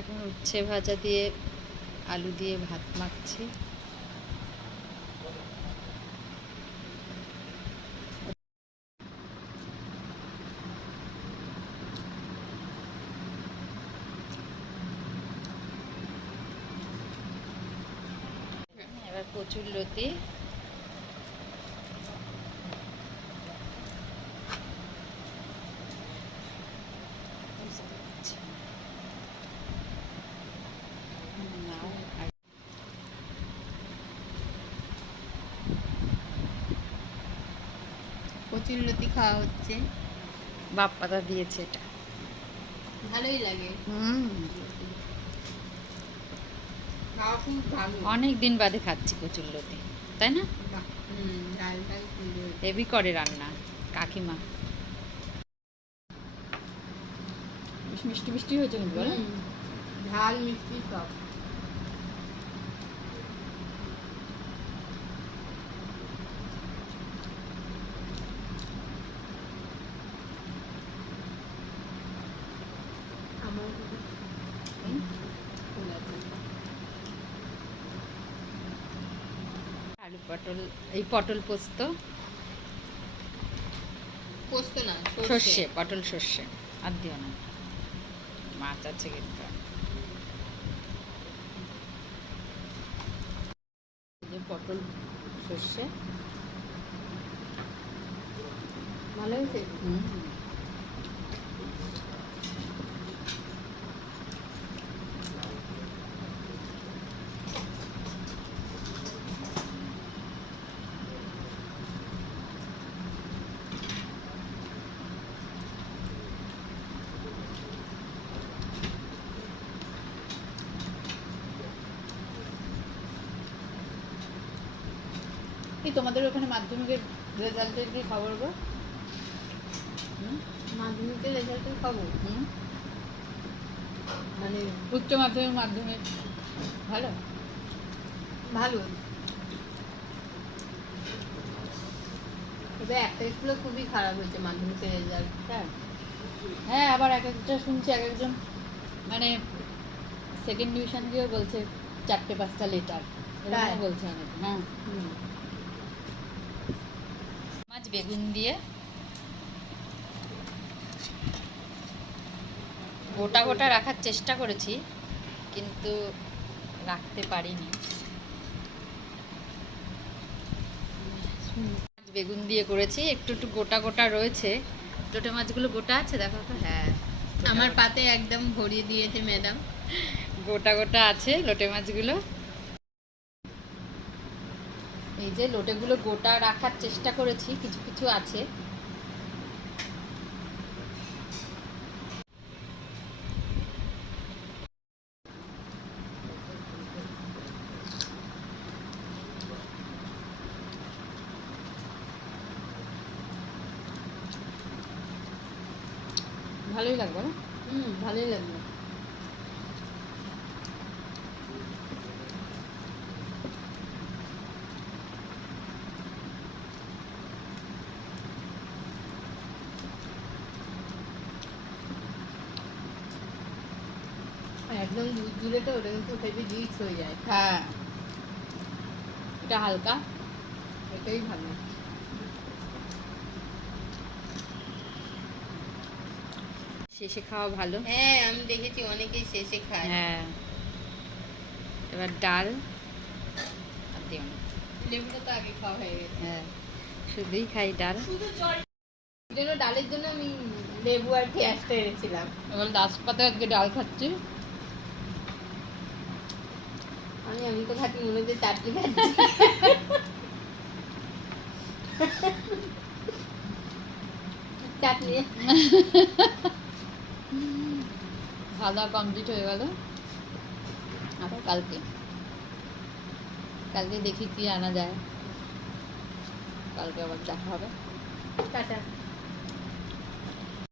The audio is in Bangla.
এখন উচ্ছে ভাজা দিয়ে আলু দিয়ে ভাত মাখছি। এবার কচুরলতি, কচুরলতি খাওয়া হচ্ছে। বাপ পাতা দিয়েছে, এটা ভালোই লাগে। খাওয়া খুব ভালো। অনেক দিন বাদে খাচ্ছি কচুরলতি, তাই না? ডাল ডাল হেভি করে রান্না কাকিমা। মিষ্টি মিষ্টি হয়েছে কিন্তু বলো, ঝাল মিষ্টি সব। আলু পটল, এই পটল পোস্ত, পোস্ত না সর্ষে, পটল সর্ষে আর দিও না, মাছ আছে কিন্তু। পটল সর্ষে ভালো হয়েছে। কি তোমাদের ওখানে মাধ্যমিকের রেজাল্টের কি খবর গো? মাধ্যমিকের রেজাল্টের খবর মানে উচ্চ মাধ্যমিক, মাধ্যমিক ভালো ভালো। তবে একটা স্কুলে খুবই খারাপ হয়েছে মাধ্যমিকের রেজাল্ট। হ্যাঁ, আবার এক একটা শুনছি এক একজন মানে সেকেন্ড ডিভিশন গিয়েও বলছে 4-5টা লেটার বলছে অনেকে। হ্যাঁ, মাছ বেগুন দিয়ে গোটা গোটা রাখার চেষ্টা করেছি, কিন্তু রাখতে পারিনি। বেগুন দিয়ে করেছি, একটু একটু গোটা গোটা রয়েছে। লোটে মাছগুলো গোটা আছে, দেখো তো। হ্যাঁ, আমার পাতে একদম ভরিয়ে দিয়েছে ম্যাডাম। গোটা গোটা আছে লোটে মাছগুলো। এই যে লোটেগুলো গোটা রাখার চেষ্টা করেছি, কিছু কিছু আছে। ভালোই লাগবে না? ভালোই লাগলো। একদম দুধ দিলে তো ওটা কিন্তু হেভি রিচ হয়ে যায়। হ্যাঁ, এটা হালকা, এটাই ভালো। শেষে খাওয়া ভালো। হ্যাঁ, আমি দেখেছি অনেকেই শেষে খায়। হ্যাঁ, এবার ডাল আর দিও না। লেবুটা তো আগে খাওয়া হয়ে গেছে। হ্যাঁ, শুধুই খাই ডাল। জন্য ডালের জন্য আমি লেবু আর পেঁয়াজটা এনেছিলাম। এবার লাস্ট পাতে আজকে ডাল খাচ্ছি। আমি তো খাচ্ছি মনে হচ্ছে চাটনি খাচ্ছি। চাটনি খাওয়া কমপ্লিট হয়ে গেল। আবার কালকে দেখি কি আনা যায়। কালকে আবার দেখা হবে। টাটা।